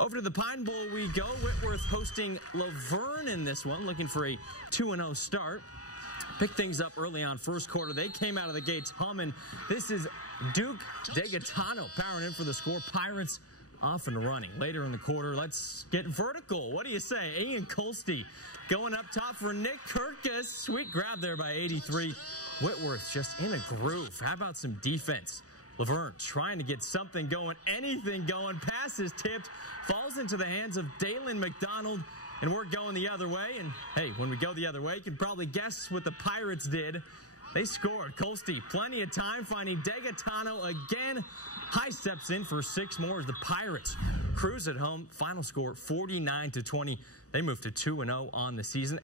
Over to the Pine Bowl we go. Whitworth hosting Verne in this one, looking for a 2-0 start. Picked things up early on first quarter. They came out of the gates humming. This is Duke DeGaetano powering in for the score. Pirates off and running. Later in the quarter, let's get vertical. What do you say? Ian Colsty going up top for Nick Kirkus. Sweet grab there by 83. Whitworth just in a groove. How about some defense? Verne trying to get something going, anything going. Pass is tipped, falls into the hands of Dalen McDonald, and we're going the other way. And hey, when we go the other way, you can probably guess what the Pirates did. They scored. Colsty, plenty of time, finding DeGaetano again. High steps in for 6 more as the Pirates cruise at home. Final score 49-20. They move to 2-0 on the season.